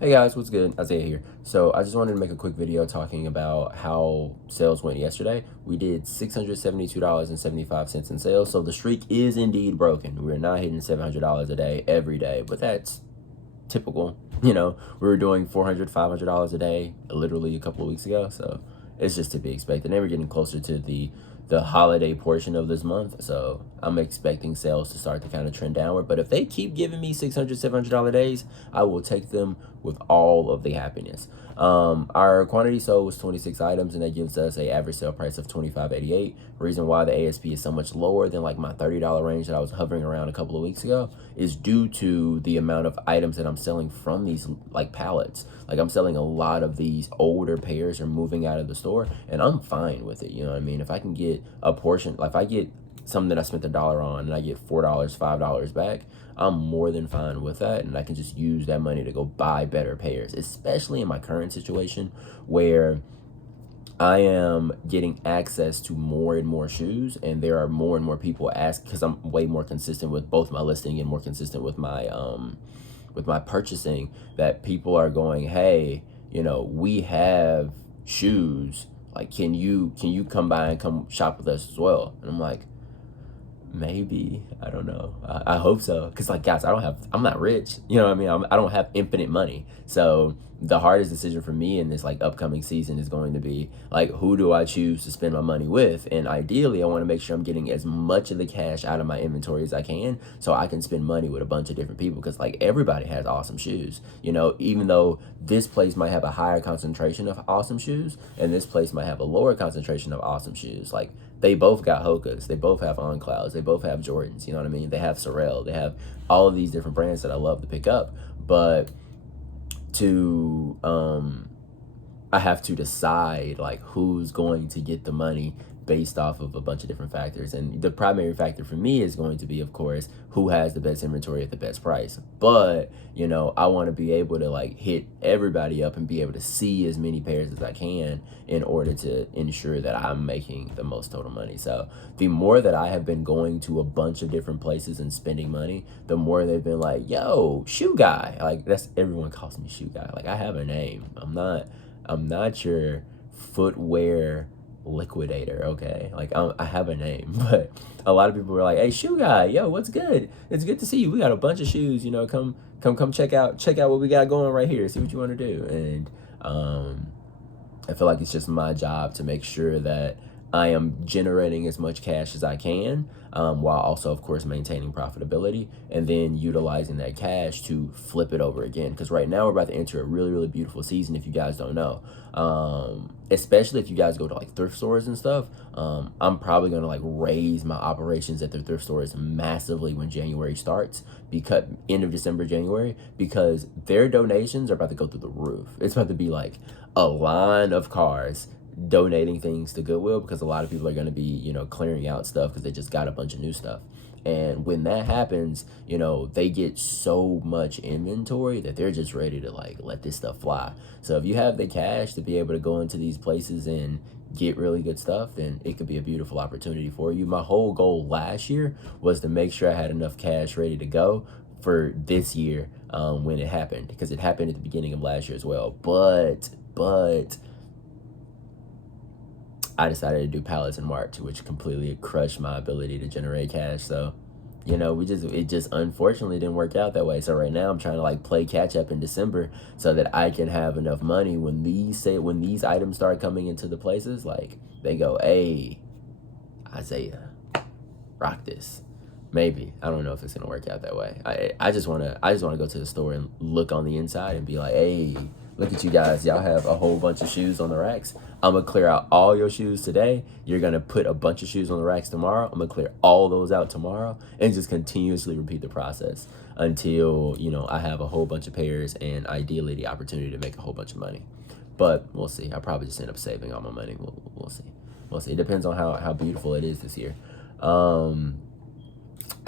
Hey guys, what's good? Isaiah here. So I just wanted to make a quick video talking about how sales went yesterday. We did $672.75 in sales. So the streak is indeed broken. We're not hitting $700 a day every day, but that's typical. We were doing $400, $500 a day literally a couple of weeks ago. So it's just to be expected. And we're getting closer to the holiday portion of this month. So I'm expecting sales to start to kind of trend downward. But if they keep giving me $600, $700 days, I will take them with all of the happiness. Our quantity sold was 26 items, and that gives us a average sale price of $25.88. Reason why the ASP is so much lower than like my $30 range that I was hovering around a couple of weeks ago is due to the amount of items that I'm selling from these like pallets. Like I'm selling a lot of these older pairs are moving out of the store, and I'm fine with it. You know what I mean? If I can get a portion, like if I get something that I spent $1 on and I get $4, $5 back, I'm more than fine with that, and I can just use that money to go buy better pairs, especially in my current situation where I am getting access to more and more shoes, and there are more and more people ask, because I'm way more consistent with both my listing and more consistent with my purchasing, that people are going, hey, we have shoes, like can you come by and come shop with us as well? And I'm like, maybe, I don't know. I hope so, because like guys, I'm not rich, you know what I mean? I don't have infinite money. So the hardest decision for me in this like upcoming season is going to be like, who do I choose to spend my money with? And ideally I want to make sure I'm getting as much of the cash out of my inventory as I can, so I can spend money with a bunch of different people, because like everybody has awesome shoes, even though this place might have a higher concentration of awesome shoes and this place might have a lower concentration of awesome shoes. Like they both got Hokas, they both have On Clouds, they both have Jordans, you know what I mean? They have Sorel, they have all of these different brands that I love to pick up. But to I have to decide like who's going to get the money based off of a bunch of different factors. And the primary factor for me is going to be, of course, who has the best inventory at the best price. But, I want to be able to like hit everybody up and be able to see as many pairs as I can in order to ensure that I'm making the most total money. So the more that I have been going to a bunch of different places and spending money, the more they've been like, yo, shoe guy. Like everyone calls me shoe guy. Like I have a name. I'm not your footwear liquidator, okay? Like I have a name, but a lot of people were like, hey, shoe guy, yo, what's good? It's good to see you. We got a bunch of shoes, come check out what we got going right here, see what you want to do. And I feel like it's just my job to make sure that I am generating as much cash as I can, while also, of course, maintaining profitability, and then utilizing that cash to flip it over again. Because right now we're about to enter a really, really beautiful season, if you guys don't know. Especially if you guys go to like thrift stores and stuff. I'm probably going to like raise my operations at the thrift stores massively when January starts, because end of December, January, because their donations are about to go through the roof. It's about to be like a line of cars donating things to Goodwill, because a lot of people are going to be, clearing out stuff because they just got a bunch of new stuff. And when that happens, they get so much inventory that they're just ready to like let this stuff fly. So if you have the cash to be able to go into these places and get really good stuff, then it could be a beautiful opportunity for you. My whole goal last year was to make sure I had enough cash ready to go for this year, when it happened, because it happened at the beginning of last year as well. But I decided to do pallets in March, which completely crushed my ability to generate cash. So, it just unfortunately didn't work out that way. So right now I'm trying to like play catch up in December so that I can have enough money when these items start coming into the places, like they go, hey, Isaiah, rock this. Maybe. I don't know if it's gonna work out that way. I just wanna go to the store and look on the inside and be like, hey, look at you guys. Y'all have a whole bunch of shoes on the racks. I'm gonna clear out all your shoes today. You're gonna put a bunch of shoes on the racks tomorrow. I'm gonna clear all those out tomorrow, and just continuously repeat the process until, I have a whole bunch of pairs and ideally the opportunity to make a whole bunch of money. But we'll see. I'll probably just end up saving all my money. We'll see. We'll see. It depends on how beautiful it is this year.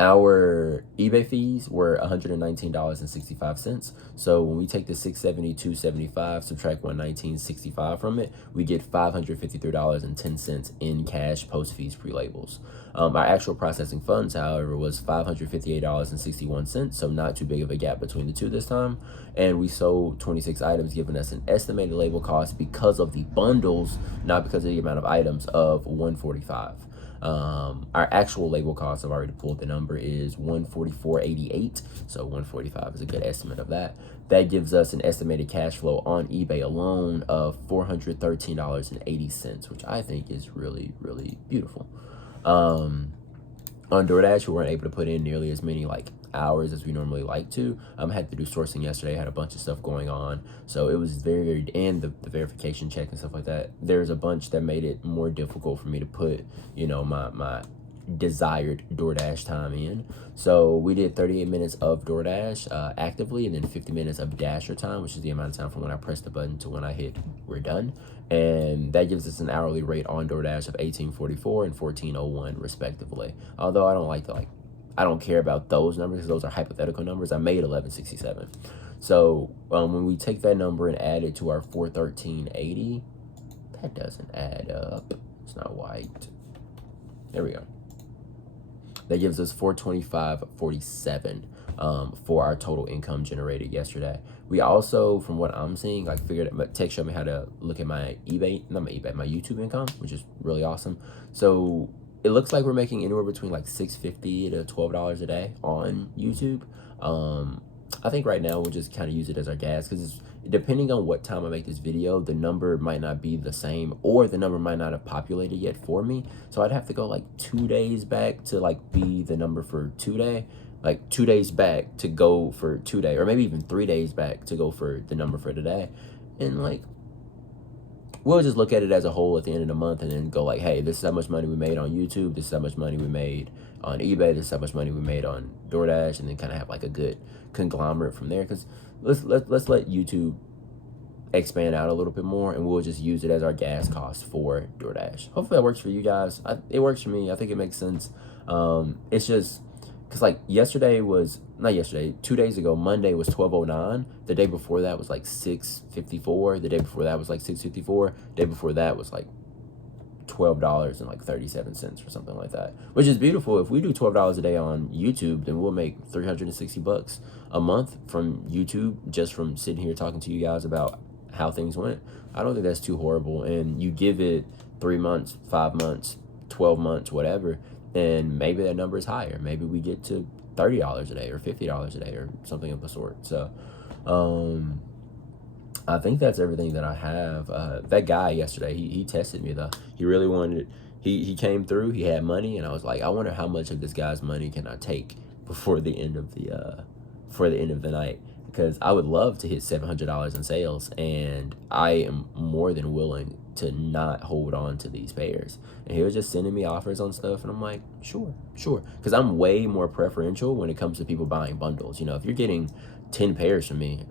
Our eBay fees were $119.65. So when we take the 672.75, subtract 119.65 from it, we get $553.10 in cash post fees pre-labels. Our actual processing funds, however, was $558.61, so not too big of a gap between the two this time. And we sold 26 items, giving us an estimated label cost because of the bundles, not because of the amount of items, of $145. Our actual label cost, I've already pulled the number, is $144.88. So $145 is a good estimate of that. That gives us an estimated cash flow on eBay alone of $413.80, which I think is really, really beautiful. On DoorDash, we weren't able to put in nearly as many hours as we normally like to. I had to do sourcing yesterday. I had a bunch of stuff going on, so it was very and the verification check and stuff like that. There's a bunch that made it more difficult for me to put my desired DoorDash time in. So we did 38 minutes of DoorDash actively, and then 50 minutes of Dasher time, which is the amount of time from when I press the button to when I hit we're done. And that gives us an hourly rate on DoorDash of $18.44 and $14.01 respectively. Although I don't like to I don't care about those numbers because those are hypothetical numbers. I made $11.67. So when we take that number and add it to our $413.80, that doesn't add up. It's not white. There we go. That gives us $425.47 for our total income generated yesterday. We also, from what I'm seeing, figured Tech showed me how to look at my my YouTube income, which is really awesome. So it looks like we're making anywhere between $6.50 to $12 a day on YouTube. I think right now we'll just kind of use it as our gas, because depending on what time I make this video, the number might not be the same, or the number might not have populated yet for me. So I'd have to go 2 days back to be the number for today, 2 days back to go for today, or maybe even 3 days back to go for the number for today. And we'll just look at it as a whole at the end of the month, and then go hey, this is how much money we made on YouTube, this is how much money we made on eBay, this is how much money we made on DoorDash, and then kind of have a good conglomerate from there. Because let's let YouTube expand out a little bit more, and we'll just use it as our gas cost for DoorDash. Hopefully that works for you guys. It works for me. I think it makes sense. It's just because 2 days ago, Monday was 12:09. The day before that was 6:54. The day before that was 6:54. The day before that was $12.37 or something like that, which is beautiful. If we do $12 a day on YouTube, then we'll make $360 a month from YouTube, just from sitting here talking to you guys about how things went. I don't think that's too horrible. And you give it 3 months, 5 months, 12 months, whatever, and maybe that number is higher. Maybe we get to $30 a day or $50 a day or something of the sort. So I think that's everything that I have. That guy yesterday, he tested me though. He really wanted it. He came through, he had money, and I was like, I wonder how much of this guy's money can I take before the end of the night, because I would love to hit $700 in sales, and I am more than willing to not hold on to these pairs. And he was just sending me offers on stuff, and I'm like, sure, because I'm way more preferential when it comes to people buying bundles. If you're getting 10 pairs from me,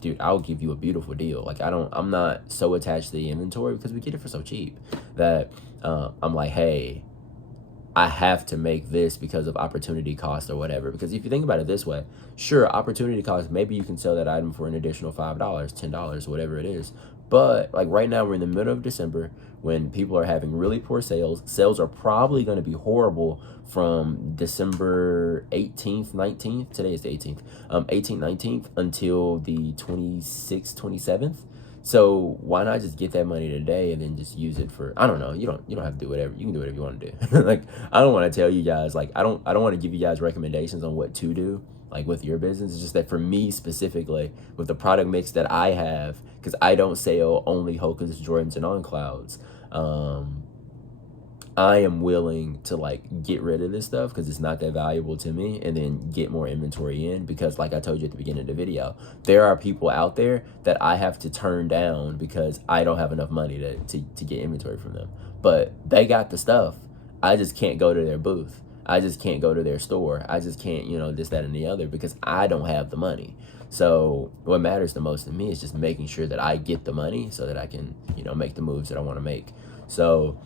dude, I'll give you a beautiful deal. I'm not so attached to the inventory, because we get it for so cheap that I'm like, hey, I have to make this because of opportunity cost or whatever. Because if you think about it this way, sure, opportunity cost, maybe you can sell that item for an additional $5, $10, whatever it is. But right now we're in the middle of December, when people are having really poor sales. Sales are probably going to be horrible from December 18th, 19th. Today is the 18th. 18th, 19th until the 26th, 27th. So why not just get that money today and then just use it for, I don't know, you don't have to do whatever. You can do whatever you want to do. I don't want to tell you guys, I don't want to give you guys recommendations on what to do with your business. It's just that for me specifically, with the product mix that I have, because I don't sell only Hokas, Jordans, and On Clouds, I am willing to get rid of this stuff because it's not that valuable to me, and then get more inventory in, because I told you at the beginning of the video, there are people out there that I have to turn down because I don't have enough money to get inventory from them. But they got the stuff. I just can't go to their booth. I just can't go to their store. I just can't, this, that, and the other, because I don't have the money. So what matters the most to me is just making sure that I get the money so that I can, make the moves that I want to make. So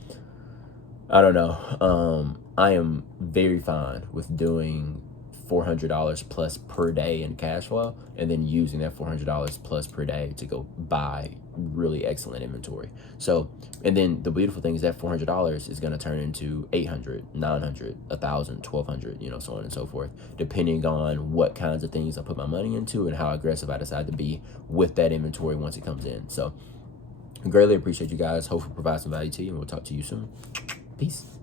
I don't know. I am very fine with doing $400 plus per day in cash flow, and then using that $400 plus per day to go buy really excellent inventory. So, and then the beautiful thing is that $400 is going to turn into 800, 900, 1,000, 1,200, so on and so forth, depending on what kinds of things I put my money into and how aggressive I decide to be with that inventory once it comes in. So, I greatly appreciate you guys. Hopefully provide some value to you, and we'll talk to you soon. Peace.